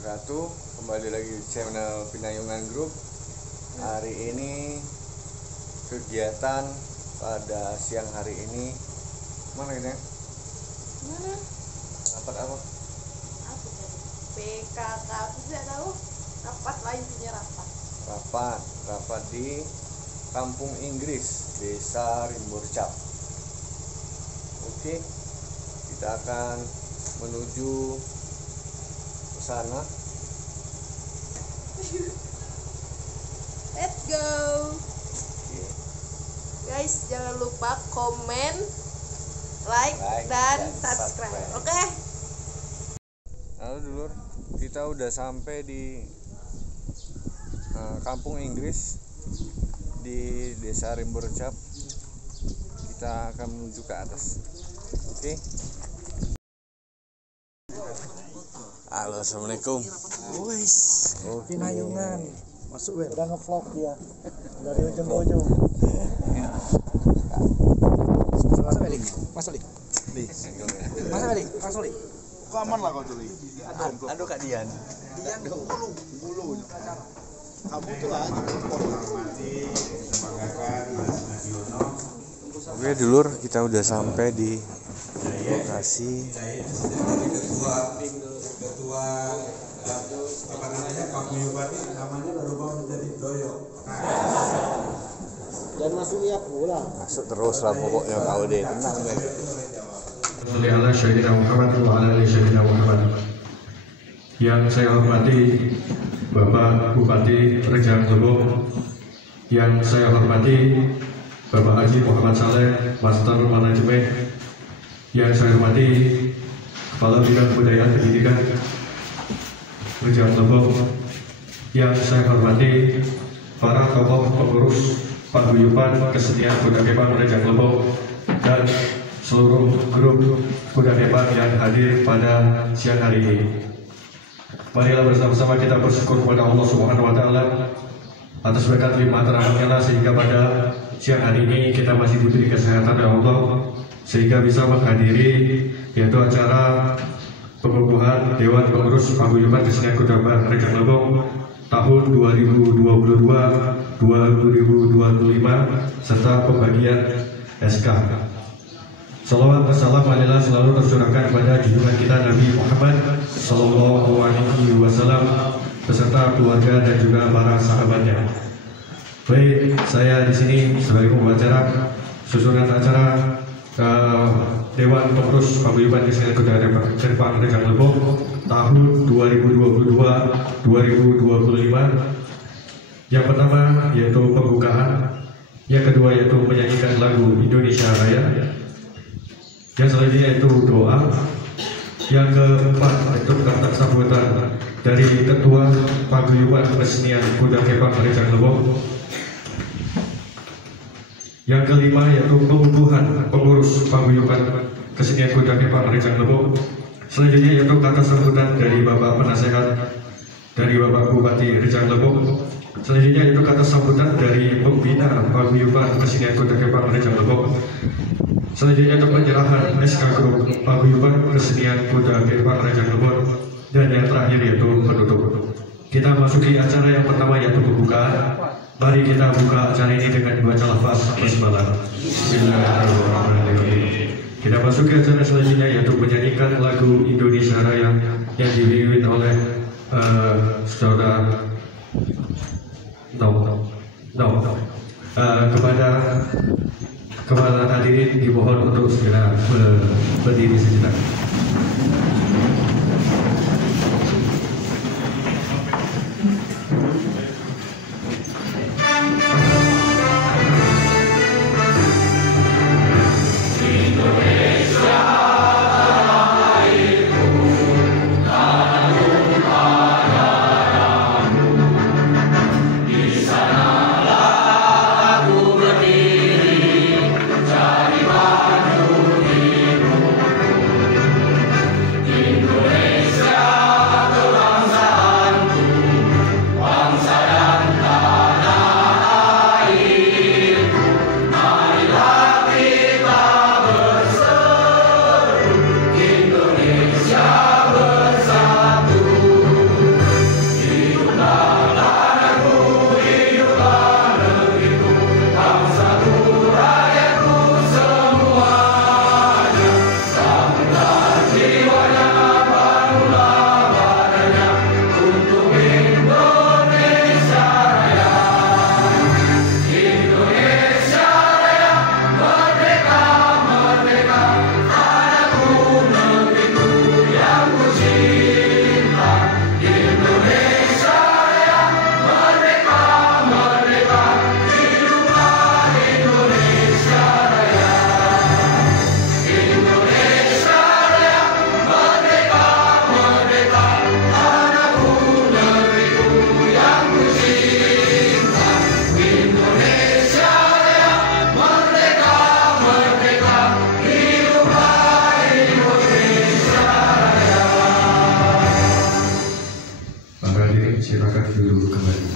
wabarakatuh. Kembali lagi di channel Pinayungan Group. Hari ini kegiatan pada siang hari ini mana ini? Mana? Rapat apa? Apa tadi? PKK aku tidak tahu. Rapat lah intinya rapat. Rapat di Kampung Inggris, Desa Rimborcap. Oke, kita akan menuju ke sana. Let's go. Oke. Guys, jangan lupa komen, like dan subscribe. Oke? Halo dulur, kita udah sampai di Kampung Inggris di Desa Rimborcap. Kita akan menuju ke atas. Oke. Halo, assalamualaikum. Wis, Oke. Pinayungan. Masuk udah ngevlog ya. Dari ujung ke ujung. Masuk balik. Masuk balik. Masuk balik. Masuk balik. Kok aman lah kau tuh, Li? Aduh Kak Dian. Bulu. Kamu tuh lah aja. Oke dulur, kita udah sampai di lokasi. Ketua apa namanya Paguyuban namanya berubah menjadi Doyo. Dan masuk ya pula. Masuk terus lah pokoknya kau deh, tenang deh. Sholli ala Sayyidina Muhammad wa ala ali Sayyidina Muhammad. Yang saya hormati Bapak Bupati Rejang Lebong, yang saya hormati Bapak Haji Muhammad Saleh, Master Manajemen, yang saya hormati Kepala Bidang Kebudayaan Pendidikan Rejang Lebong, yang saya hormati para tokoh pengurus paguyuban kesenian kuda kepang Rejang Lebong dan seluruh grup kuda kepang yang hadir pada siang hari ini. Marilah bersama-sama kita bersyukur kepada Allah Subhanahu wa taala atas berkat limpah rahmatnya sehingga pada siang hari ini kita masih diberi kesehatan dari Allah sehingga bisa menghadiri yaitu acara pengukuhan Dewan Pengurus Paguyuban Kesenian Kuda Kepang Rejang Lebong tahun 2022-2025 serta pembagian SK. Salawat wassalam alaihi selalu tercurahkan kepada junjungan kita Nabi Muhammad Sallallahu Alaihi Wasallam beserta keluarga dan juga para sahabatnya. Baik, saya di sini sebagai pembicara susunan acara Dewan Pengurus Paguyuban Kesenian Kuda Kepang Rejang Lebong tahun 2022-2025. Yang pertama yaitu pembukaan, yang kedua yaitu menyanyikan lagu Indonesia Raya, yang selanjutnya itu doa, yang keempat itu kata sambutan dari Ketua Paguyuban Kesenian Kuda Kepang Rejang Lebong, yang kelima yaitu pengukuhan pengurus Paguyuban Kesenian Kuda Kepang Rejang Lebong, selanjutnya yaitu kata sambutan dari Bapak Penasehat dari Bapak Bupati Rejang Lebong, selanjutnya itu kata sambutan dari pembina Paguyuban Kesenian Kuda Kepang Rejang Lebong, selanjutnya untuk penyerahan SK Grup Paguyuban Kesenian Kuda Kepang Rejang Lebong, dan yang terakhir yaitu penutup. Kita masuki acara yang pertama yaitu pembukaan. Mari kita buka acara ini dengan membaca lafaz basmalah. Bismillahirrahmanirrahim. Kita masuki acara selanjutnya yaitu menyanyikan lagu Indonesia Raya yang dipimpin oleh saudara kepada hadirin dimohon untuk segera berdiri sejenak. silakan duduk kembali.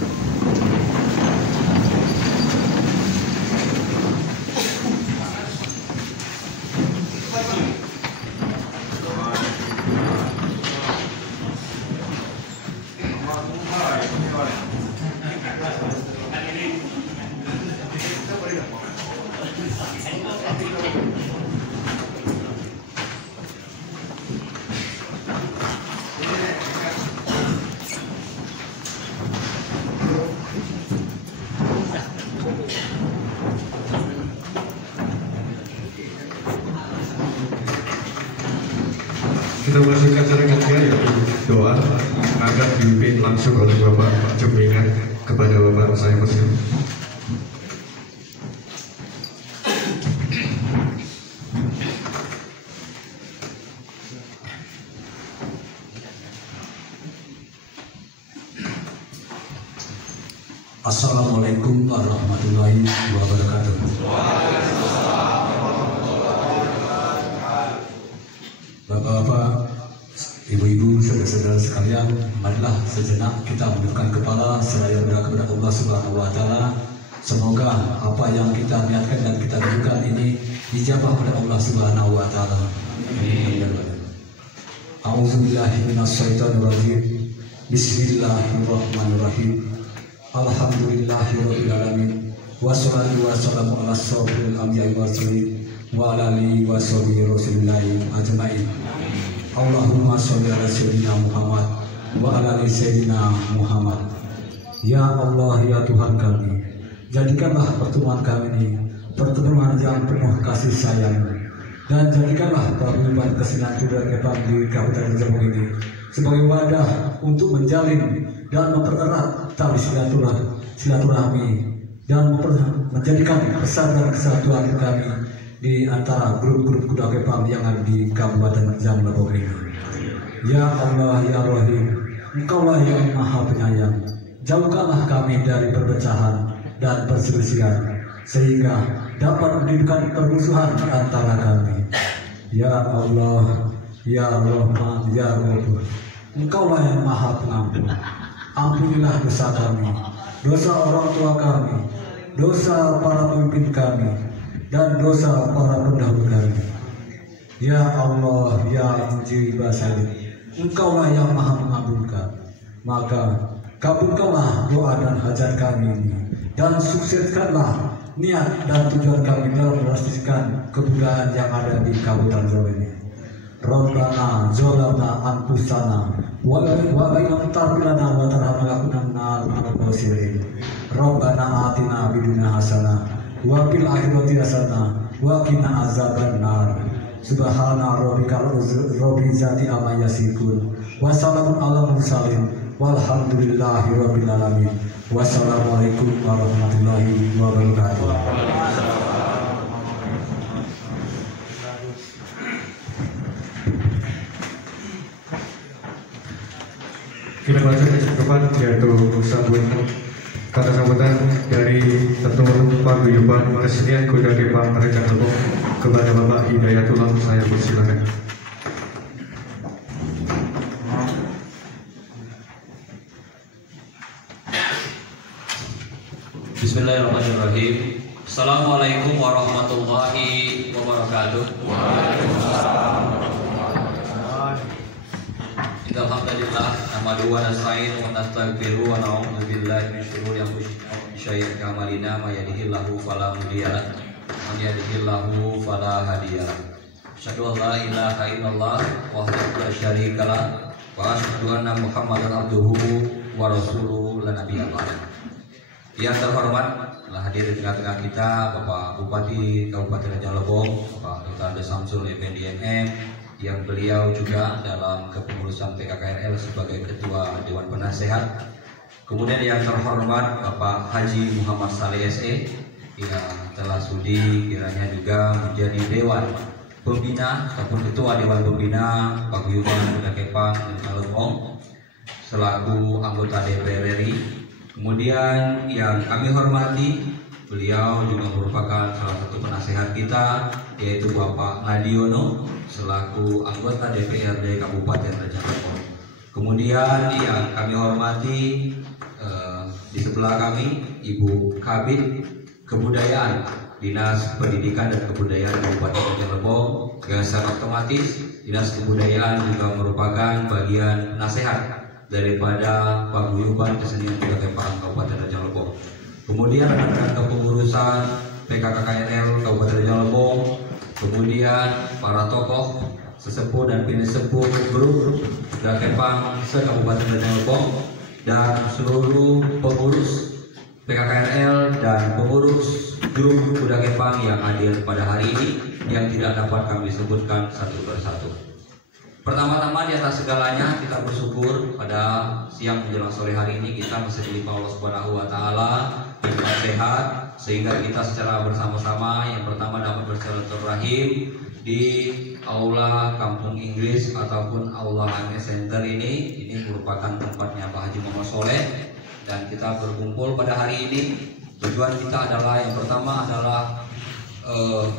Kita masuk ke acara ketiga yaitu doa agar dipimpin langsung oleh Bapak Jembingan kepada Bapak saya persilakan. Assalamualaikum warahmatullahi wabarakatuh. Bapak-bapak, ibu-ibu, saudara-saudara sekalian, marilah sejenak kita menundukkan kepala seraya berdoa kepada Allah Subhanahu wa Ta'ala. Semoga apa yang kita niatkan dan kita lakukan ini dijabah oleh Allah Subhanahu wa Ta'ala. Amin. A'udzubillahi minasyaitonirrajim. Bismillahirrahmanirrahim. Alhamdulillahirabbil alamin. Wassalatu wassalamu ala asyrofil anbiya'i wal mursalin wa ala alihi wa sahbihi rasulillahi ajmain. Allahumma sholli ala sayyidina Muhammad wa ala ali sayyidina Muhammad. Ya Allah, ya Tuhan kami, jadikanlah pertemuan kami ini pertemuan yang penuh kasih sayang, dan jadikanlah paguyuban kesenian budaya Kepang di Kabupaten Rejang Lebong ini sebagai wadah untuk menjalin dan mempererat tali silaturahmi dan menjadikan persatuan kesatuan kami di antara grup-grup kuda Kepang yang ada di Kabupaten Rejang Lebong ini. Ya Allah, ya Rahim, Engkaulah yang Maha Penyayang. Jauhkanlah kami dari perpecahan dan perselisihan sehingga dapat menghidupkan permusuhan di antara kami. Ya Allah, ya Rahman, ya Rabb, Engkaulah yang Maha Pengampun. Ampunilah dosa kami, dosa orang tua kami, dosa para pemimpin kami, dan dosa para pendahulu kami. Ya Allah, ya Mujibah Salim, Engkaulah yang Maha mengabulkan. Maka kabulkanlah doa dan hajat kami ini, dan sukseskanlah niat dan tujuan kami dalam melestarikan kebudayaan yang ada di Kabupaten Jawa ini. Rabbana zolamna anfusana wa illam taghfir lana wa tarhamna lanakunanna minal khasirin. Rabbana atina fid dunya hasanah wa fil akhirati hasanah wa qina azabannar. Subhana rabbika rabbil izzati amma yasifun wa salamun alal mursalin walhamdulillahi rabbil alamin. Wassalamualaikum warahmatullahi wabarakatuh. Kita masuk ke depan yaitu kata sambutan dari Ketua Paguyuban Kesenian Kuda Kepang Rejang Lebong kepada Bapak Hidayatullah, saya persilakan. Bismillahirrahmanirrahim. Assalamualaikum warahmatullahi wabarakatuh. Alhamdulillah, nahmaduhu wa nasta'inu wa nastaghfiruh wa na'udzu billahi min syururi anfusina wa min sayyi'ati a'malina may yahdihillahu fala mudhilla lahu wa man yahdihillahu fala hadiya lahu. Asyhadu an la ilaha illallah wahdahu la syarika lahu wa asyhadu anna Muhammadan abduhu wa rasuluhu la nabiyya ba'da. Yang terhormat telah hadir di tengah-tengah kita Bapak Bupati Kabupaten Rejang Lebong, Bapak Dr. Samsul Effendi MM, yang beliau juga dalam kepengurusan PKKRL sebagai Ketua Dewan Penasehat. Kemudian yang terhormat Bapak Haji Muhammad Saleh SE yang telah sudi kiranya juga menjadi Dewan Pembina ataupun Ketua Dewan Pembina Paguyuban Kuda Kepang Rejang Lebong selaku anggota DPR RI. Kemudian yang kami hormati, beliau juga merupakan salah satu penasehat kita, yaitu Bapak Ngadiono selaku anggota DPRD Kabupaten Rejang Lebong. Kemudian yang kami hormati di sebelah kami Ibu Kabid Kebudayaan Dinas Pendidikan dan Kebudayaan Kabupaten Rejang Lebong, yang secara otomatis Dinas Kebudayaan juga merupakan bagian nasihat daripada Paguyuban Kesenian Kuda Kepang Kabupaten Rejang Lebong. Kemudian rekan-rekan kepengurusan PKKKRL Kabupaten Rejang Lebong, kemudian para tokoh sesepuh dan pinisepuh grup Kuda Kepang se-Kabupaten Rejang Lebong, dan seluruh pengurus PKKRL dan pengurus grup Kuda Kepang yang hadir pada hari ini yang tidak dapat kami sebutkan satu persatu. Pertama-tama di atas segalanya kita bersyukur pada siang menjelang sore hari ini kita masih dilimpah Allah Subhanahu wa taala nikmat sehat sehingga kita secara bersama-sama yang pertama dapat bersilaturahim di aula Kampung Inggris ataupun aula HMS Center ini merupakan tempatnya Pak Haji Muhammad Soleh, dan kita berkumpul pada hari ini. Tujuan kita adalah yang pertama adalah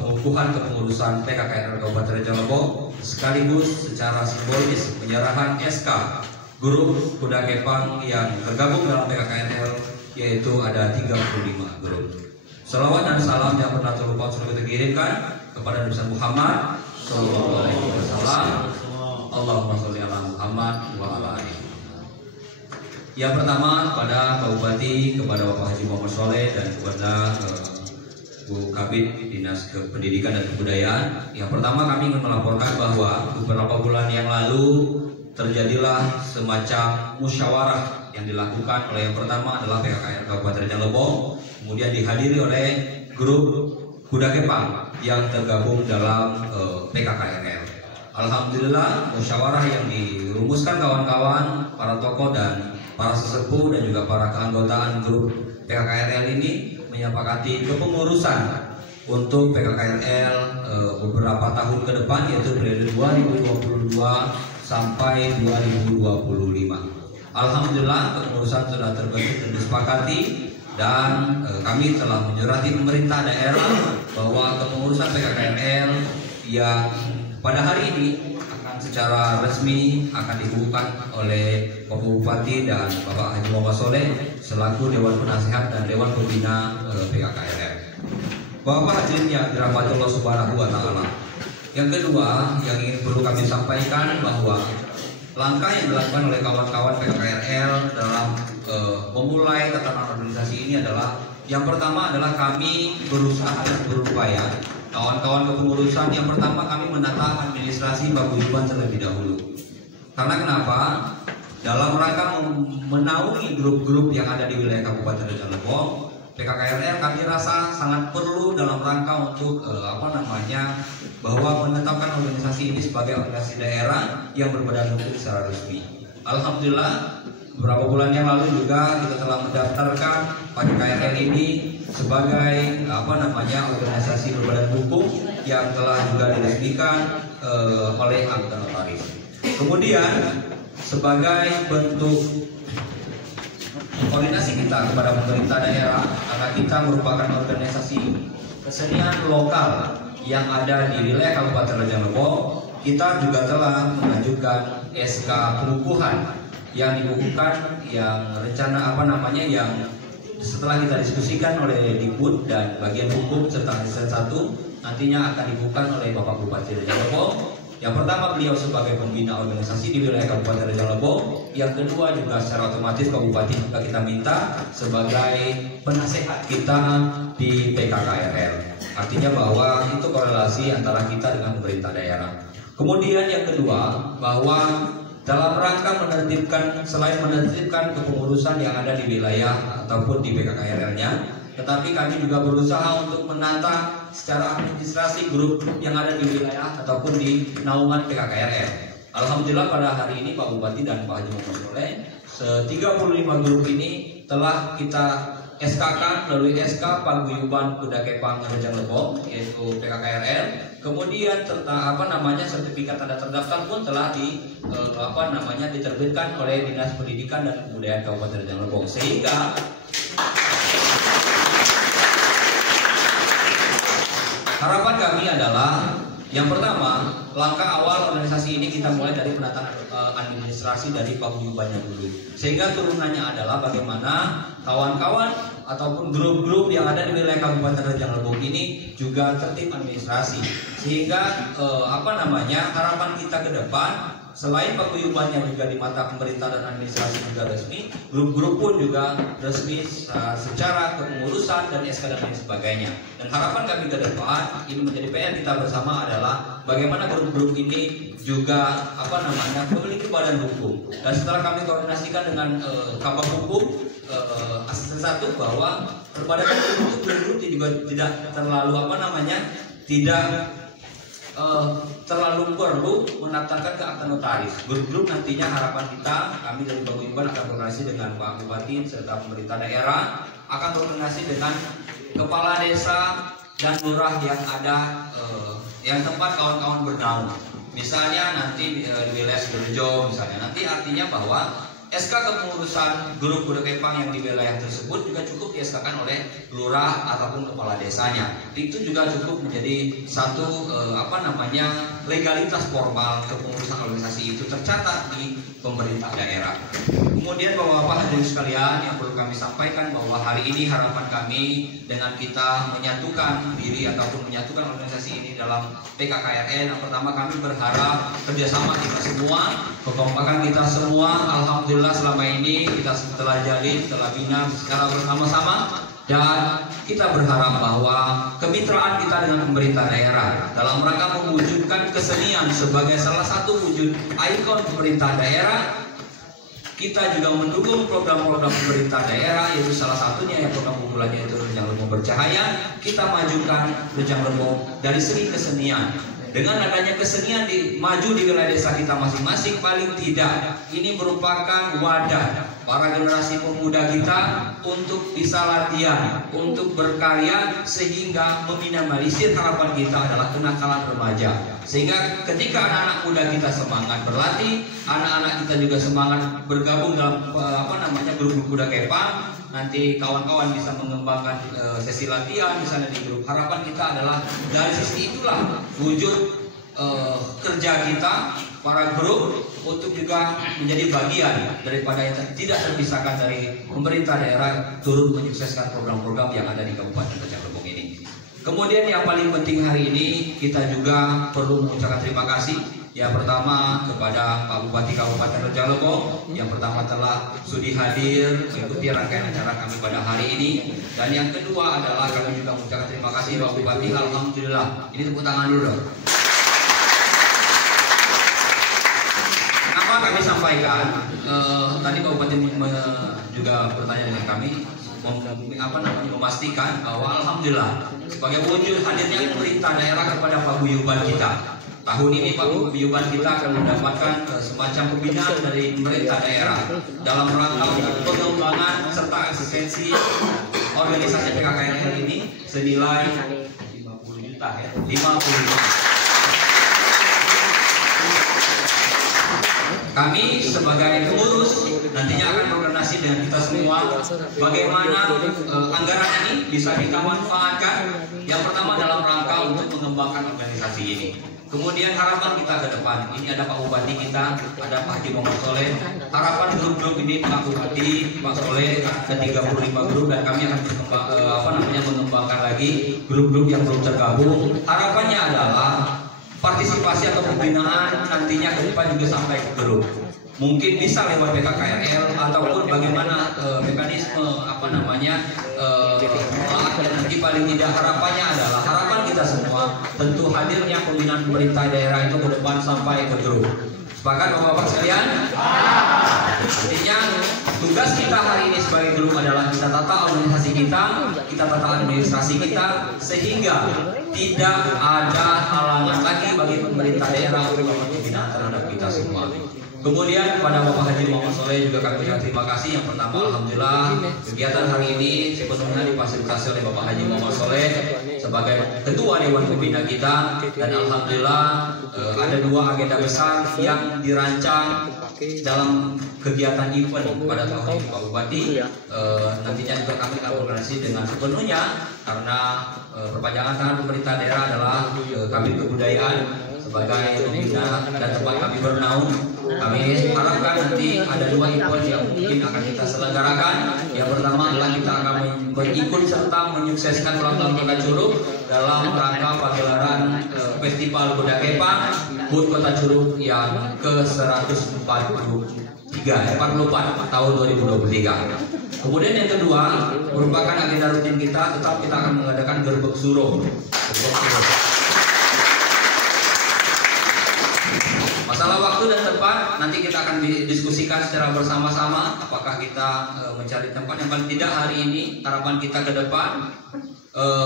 pengukuhan kepengurusan PKKRL Kabupaten Rejang Lebong, sekaligus secara simbolis penyerahan SK grup Kuda Kepang yang tergabung dalam PKKRL, yaitu ada 35 grup. Salawat dan salam yang pernah terlupa sudah kita kirimkan kepada Nabi Muhammad Sallallahu Alaihi Wasallam. Allahumma sholli ala Muhammad wa ala alihi. Yang pertama kepada Pak Bupati, kepada Bapak Haji Muhammad Soleh, dan kepada Bu Kabid Dinas Pendidikan dan Kebudayaan. Yang pertama kami ingin melaporkan bahwa beberapa bulan yang lalu terjadilah semacam musyawarah yang dilakukan oleh yang pertama adalah PKKRL Kabupaten Rejang Lebong, kemudian dihadiri oleh grup Kuda Kepang yang tergabung dalam PKKRL. Alhamdulillah musyawarah yang dirumuskan kawan-kawan, para tokoh dan para sesepuh dan juga para keanggotaan grup PKKRL ini menyepakati kepengurusan untuk PKKRL beberapa tahun ke depan, yaitu periode 2022 sampai 2025. Alhamdulillah kepengurusan sudah terbentuk dan disepakati, dan kami telah menyurati pemerintah daerah bahwa kepengurusan PKKRL yang pada hari ini akan secara resmi akan dibukukan oleh Bapak Bupati dan Bapak Haji Muhammad Soleh selaku Dewan Penasehat dan Dewan Pembina PKKRL. Bapak hadirin yang dirahmati Allah Subhanahu wa taala. Yang kedua yang ingin perlu kami sampaikan bahwa langkah yang dilakukan oleh kawan-kawan PKKRL dalam memulai tatanan organisasi ini adalah yang pertama adalah kami berusaha dan berupaya. Kawan-kawan kepengurusan yang pertama kami menata administrasi paguyuban terlebih dahulu. Karena kenapa? Dalam rangka menaungi grup-grup yang ada di wilayah Kabupaten Rejang Lebong, PKKRL kami rasa sangat perlu dalam rangka untuk bahwa menetapkan organisasi ini sebagai organisasi daerah yang berbadan hukum secara resmi. Alhamdulillah beberapa bulan yang lalu juga kita telah mendaftarkan PKKRL ini sebagai organisasi berbadan hukum yang telah juga diresmikan oleh anggota notaris. Kemudian sebagai bentuk koordinasi kita kepada pemerintah daerah, karena kita merupakan organisasi kesenian lokal yang ada di wilayah Kabupaten Rejang Lebong, kita juga telah mengajukan SK pengukuhan yang dibukukan yang rencana yang setelah kita diskusikan oleh Dikbud dan bagian hukum serta asisten 1 nantinya akan dibukukan oleh Bapak Bupati Rejang Lebong. Yang pertama beliau sebagai pembina organisasi di wilayah Kabupaten Rejang Lebong, yang kedua juga secara otomatis Pak Bupati juga kita minta sebagai penasehat kita di PKKRL. Artinya bahwa itu korelasi antara kita dengan pemerintah daerah. Kemudian yang kedua bahwa dalam rangka selain menertibkan kepengurusan yang ada di wilayah ataupun di PKKRL-nya, tetapi kami juga berusaha untuk menata secara administrasi grup yang ada di wilayah ataupun di naungan PKKRL. Alhamdulillah pada hari ini Pak Bupati dan Pak Haji Muhammad Soleh, 35 grup ini telah kita SK-kan melalui SK Paguyuban Kuda Kepang Rejang Lebong, yaitu PKKRL. Kemudian sertifikat tanda terdaftar pun telah diterbitkan oleh Dinas Pendidikan dan Kebudayaan Kabupaten Rejang Lebong, sehingga harapan kami adalah Yang pertama, langkah awal organisasi ini kita mulai dari penataan administrasi dari paguyubannya dulu. Sehingga turunannya adalah bagaimana kawan-kawan ataupun grup-grup yang ada di wilayah Kabupaten Rejang Lebong ini juga tertib administrasi. Sehingga harapan kita ke depan, selain paguyubannya juga di mata pemerintah dan administrasi juga resmi, grup-grup pun juga resmi secara kepengurusan dan SK dan lain sebagainya. Dan harapan kami ke depan, ini menjadi PR kita bersama adalah bagaimana grup-grup ini juga memiliki badan hukum. Dan setelah kami koordinasikan dengan Kabak Hukum asisten 1 bahwa badan hukum itu grup juga tidak terlalu terlalu perlu menaftarkan ke akta notaris. Grup-grup nantinya harapan kita, kami dari Paguyuban akan koordinasi dengan Pak Bupati serta pemerintah daerah, akan koordinasi dengan kepala desa dan lurah yang ada yang tempat kawan-kawan bernaung. Misalnya nanti di wilayah Sidoarjo misalnya, nanti artinya bahwa SK kepengurusan grup Budak Epang yang di wilayah tersebut juga cukup di-SK-kan oleh lurah ataupun kepala desanya. Itu juga cukup menjadi satu legalitas formal kepengurusan organisasi itu tercatat di pemerintah daerah. Kemudian Bapak-bapak hadirin sekalian, yang perlu kami sampaikan bahwa hari ini harapan kami dengan kita menyatukan diri ataupun menyatukan organisasi ini dalam PKKRN, yang pertama kami berharap kerjasama kita semua, kekompakan kita semua. Alhamdulillah selama ini kita telah jalin, telah bina secara bersama-sama, dan kita berharap bahwa kemitraan kita dengan pemerintah daerah dalam rangka mewujudkan kesenian sebagai salah satu wujud ikon pemerintah daerah. Kita juga mendukung program-program pemerintah daerah, yaitu salah satunya yang program unggulannya itu Rejang Lebong Bercahaya. Kita majukan Rejang Lebong dari segi kesenian. Dengan adanya kesenian maju di wilayah desa kita masing-masing, paling tidak ini merupakan wadah para generasi pemuda kita untuk bisa latihan, untuk berkarya, sehingga meminimalisir harapan kita adalah kenakalan remaja. Sehingga ketika anak-anak muda kita semangat berlatih, anak-anak kita juga semangat bergabung dalam grup Budak Epang, nanti kawan-kawan bisa mengembangkan sesi latihan misalnya di grup. Harapan kita adalah dari sisi itulah wujud kerja kita para grup untuk juga menjadi bagian daripada yang tidak terpisahkan dari pemerintah daerah turut menyukseskan program-program yang ada di Kabupaten Rejang Lebong ini. Kemudian yang paling penting hari ini kita juga perlu mengucapkan terima kasih. Yang pertama kepada Pak Bupati Kabupaten Rejang Lebong yang pertama telah sudi hadir mengikuti rangkaian acara kami pada hari ini. Dan yang kedua adalah kami juga mengucapkan terima kasih Pak Bupati. Alhamdulillah. Ini tepuk tangan dulu dong. Apa kami sampaikan? Tadi Pak Bupati juga bertanya dengan kami, memastikan bahwa alhamdulillah sebagai wujud hadirnya pemerintah daerah kepada paguyuban kita. Tahun ini paguyuban kita akan mendapatkan semacam pembinaan dari pemerintah daerah dalam rangka pengembangan serta asistensi organisasi PKKRN ini senilai 50 juta ya, 50 juta. Kami sebagai pengurus nantinya akan berkoordinasi dengan kita semua bagaimana anggaran ini bisa kita manfaatkan. Yang pertama dalam rangka untuk mengembangkan organisasi ini. Kemudian harapan kita ke depan, ini ada Pak Bupati kita, ada Pak Haji Muhammad Soleh. Harapan grup-grup ini Pak Bupati, Pak Soleh, ada 35 grup dan kami akan mengembangkan lagi grup-grup yang belum tergabung. Harapannya adalah partisipasi atau pembinaan nantinya ke depan juga sampai ke grup. Mungkin bisa lewat PKKRL ataupun bagaimana mekanisme nanti paling tidak harapannya adalah harapan kita semua tentu hadirnya pembinaan pemerintah daerah itu ke depan sampai ke grup. Sepakat Bapak-bapak sekalian? Artinya tugas kita hari ini sebagai grup adalah kita tata organisasi kita tata administrasi kita, sehingga tidak ada halangan lagi bagi pemerintah daerah untuk melakukan pembinaan terhadap kita semua. Kemudian kepada Bapak Haji Muhammad Soleh juga kami ucapkan terima kasih. Yang pertama, alhamdulillah kegiatan hari ini sepenuhnya difasilitasi oleh Bapak Haji Muhammad Soleh sebagai Ketua Dewan Pembina kita, dan alhamdulillah ada 2 agenda besar yang dirancang dalam kegiatan event pada tahun ini Pak Bupati. Nantinya juga kami akan berkoordinasi dengan sepenuhnya karena perpanjangan tangan pemerintah daerah adalah kami kebudayaan sebagai pembina dan tempat kami bernaung. Kami harapkan nanti ada 2 event yang mungkin akan kita selenggarakan. Yang pertama adalah kita akan berikut serta menyukseskan program Kota Curug dalam rangka pagelaran Festival Kuda Kepang HUT Kota Curug yang ke-144 tahun 2023. Kemudian yang kedua merupakan agenda rutin kita, tetap kita akan mengadakan gerbek suro. Masalah waktu dan tempat nanti kita akan diskusikan secara bersama-sama. Apakah kita mencari tempat yang paling tidak hari ini, harapan kita ke depan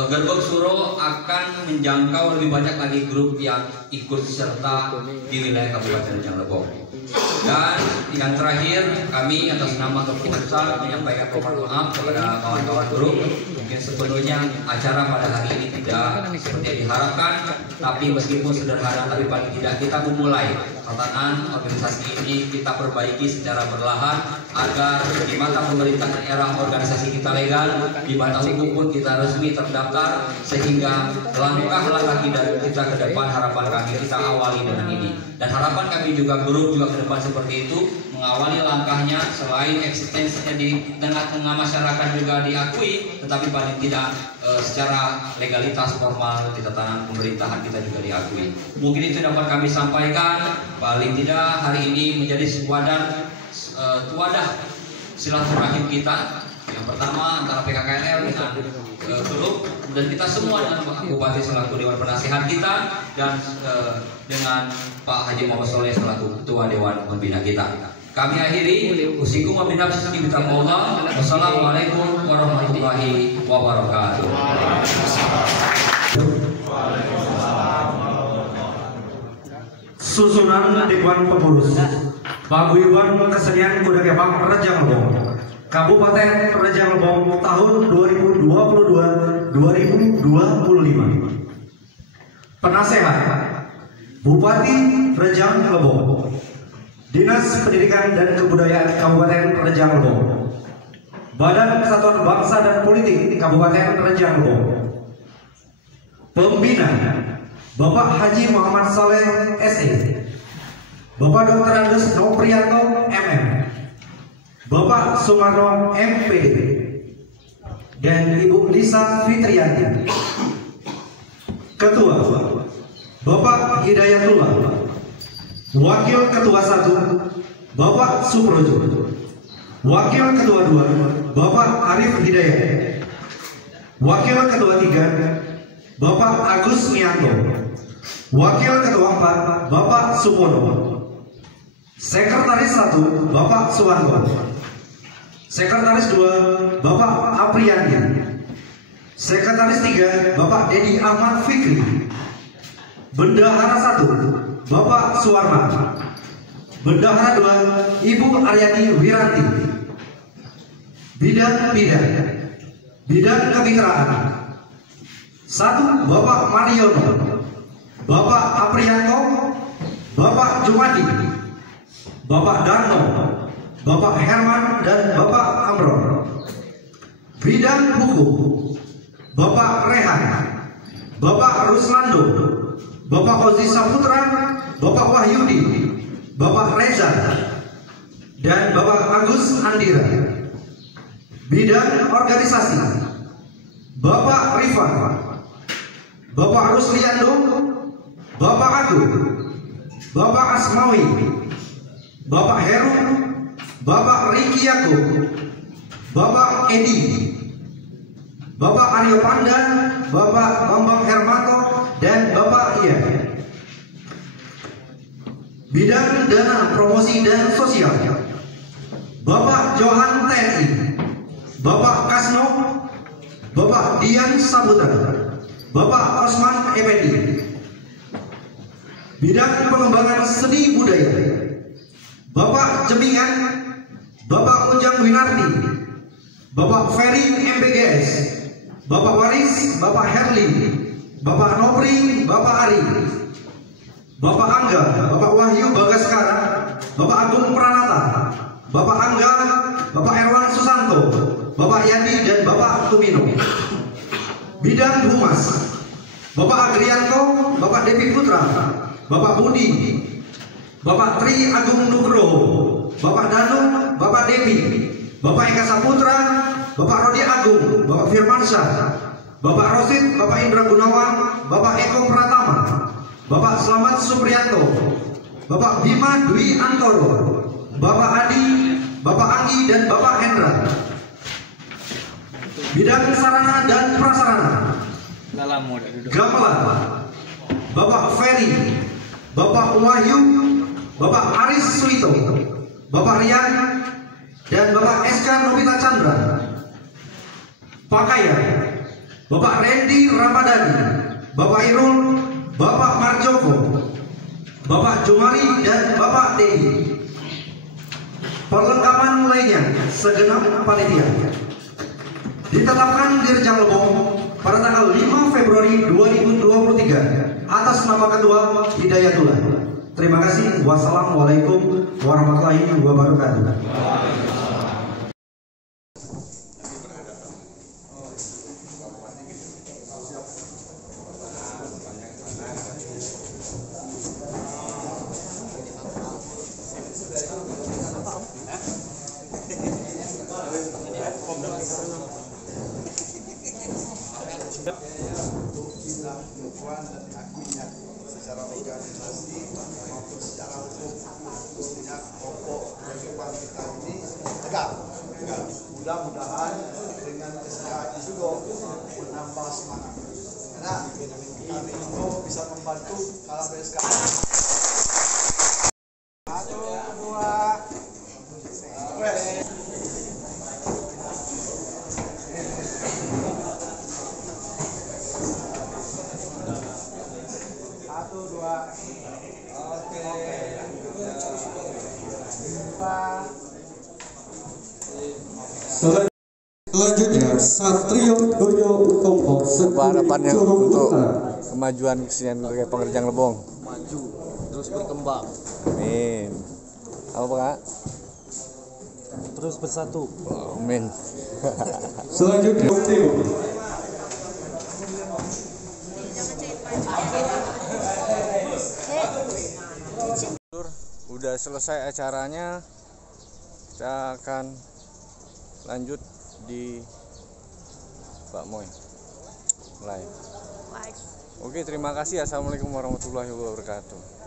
gerbek suro akan menjangkau lebih banyak lagi grup yang ikut serta di wilayah Kabupaten Rejang Lebong. Dan yang terakhir, kami atas nama kepengurusan menyampaikan permohonan maaf kepada kawan-kawan grup. Mungkin sepenuhnya acara pada hari ini tidak seperti yang diharapkan, tapi meskipun sederhana, tapi paling tidak kita memulai tatanan organisasi ini kita perbaiki secara perlahan agar di mata pemerintah daerah organisasi kita legal, di mata hukum pun kita resmi terdaftar, sehingga langkah-langkah kita ke depan harapan kami kita awali dengan ini. Dan harapan kami juga grup juga ke depan seperti itu, mengawali langkahnya selain eksistensinya di tengah-tengah masyarakat juga diakui, tetapi paling tidak secara legalitas formal di tatanan pemerintahan kita juga diakui. Mungkin itu dapat kami sampaikan. Paling tidak hari ini menjadi wadah silaturahim kita. Yang pertama antara PKKRL dengan grup, dan kita semua dengan Pak Bupati selaku Dewan Penasehat kita, dan dengan Pak Haji Muhammad Soleh selaku Ketua Dewan Pembina kita. Kami akhiri, usikum wa binafsi bitaqwallah. Wassalamualaikum warahmatullahi wabarakatuh. Susunan Dewan Pengurus Paguyuban Kesenian Kuda Kepang Rejang Lebong Kabupaten Rejang Lebong tahun 2022-2025. Penasehat Bupati Rejang Lebong, Dinas Pendidikan dan Kebudayaan Kabupaten Rejang Lebong, Badan Kesatuan Bangsa dan Politik Kabupaten Rejang Lebong. Pembina Bapak Haji Muhammad Saleh SE, Bapak Dr. Andes Noprianto MM, Bapak Sumarno MPD, dan Ibu Lisa Fitriyanti. Ketua Bapak Hidayatullah, Wakil Ketua 1 Bapak Suprojo, Wakil Ketua 2 Bapak Arif Hidayat, Wakil Ketua 3 Bapak Agus Mianto, Wakil Ketua 4 Bapak Supono, Sekretaris 1 Bapak Suwanto, Sekretaris 2 Bapak Apriandi, Sekretaris 3 Bapak Dedi Ahmad Fikri, Bendahara 1 Bapak Suwarman, Bendahara 2 Ibu Aryani Wiranti. Bidang kemitraan 1 Bapak Mariono, Bapak Aprianto, Bapak Jumadi, Bapak Darno, Bapak Herman, dan Bapak Amron. Bidang hukum Bapak Rehan, Bapak Ruslando, Bapak Ozi Saputra, Bapak Wahyudi, Bapak Reza, dan Bapak Agus Andira. Bidang organisasi Bapak Rifan, Bapak Rusliando, Bapak Agung, Bapak Asmawi, Bapak Heru, Bapak Riki Yakub, Bapak Edi, Bapak Aryo Pandan, Bapak Bambang Hermanto, dan Bapak Iya. Bidang dana promosi dan sosial Bapak Johan TNI, Bapak Kasno, Bapak Dian Sabutan, Bapak Osman Effendi. Bidang pengembangan seni budaya Bapak Jemingan, Bapak Ujang Winardi, Bapak Ferry MBGS, Bapak Waris, Bapak Herli, Bapak Nopri, Bapak Ari, Bapak Angga, Bapak Wahyu Bagaskara, Bapak Agung Pranata, Bapak Angga, Bapak Erwan Susanto, Bapak Yandi dan Bapak Tumino. Bidang Humas, Bapak Agrianto, Bapak Devi Putra, Bapak Budi, Bapak Tri Agung Nugroho, Bapak Danu, Bapak Devi, Bapak Eka Saputra, Bapak Rodi Agung, Bapak Firmansyah, Bapak Rosid, Bapak Indra Gunawan, Bapak Eko Pratama, Bapak Slamet Supriyanto, Bapak Bima Dwi Antoro, Bapak Adi, Bapak Anggi dan Bapak Hendra. Bidang sarana dan prasarana, Gamelan, Bapak Ferry, Bapak Wahyu, Bapak Aris Suito, Bapak Rian, dan Bapak SK Nobita Chandra. Pakaian, Bapak Randy Ramadhani, Bapak Irul, Bapak Marjoko, Bapak Jumari dan Bapak Dedi. Perlengkapan lainnya segenap panitia. Ditetapkan di Rejang Lebong pada tanggal 5 Februari 2023 atas nama Ketua Hidayatullah. Terima kasih. Wassalamualaikum warahmatullahi wabarakatuh. Dan diakuinya secara organisasi maupun secara hukum, mestinya pokok kehidupan kita ini tegak. Mudah-mudahan dengan kesejahteraan itu menambah semangat. Karena kami itu bisa membantu kalau sekarang. Satu, dua, Selanjutnya Satrio Doyo Utomo harapannya untuk kemajuan kesenian Pengerjang Lebong. Maju terus berkembang. Amin. Apa Kak? terus bersatu. Amin. Selanjutnya Teo. Udah selesai acaranya, kita akan lanjut di Pak Moy live. Oke, terima kasih. Assalamualaikum warahmatullahi wabarakatuh.